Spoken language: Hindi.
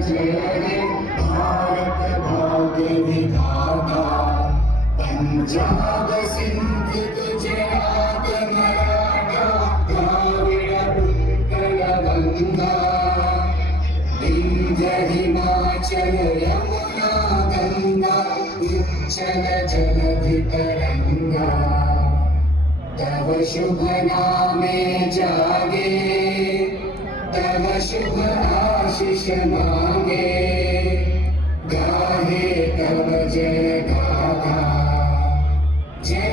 जय हे भारत भाग्य विधाता। पंजाब सिंध गुजरात मराठा द्राविड़ उत्कल गंगा। विंध्य हिमाचल यमुना गंगा उच्चल जलधि तरंगा। तव शुभ नामे जागे तव शुभ आशीष मांगे। गाहे तव जय गाथा जय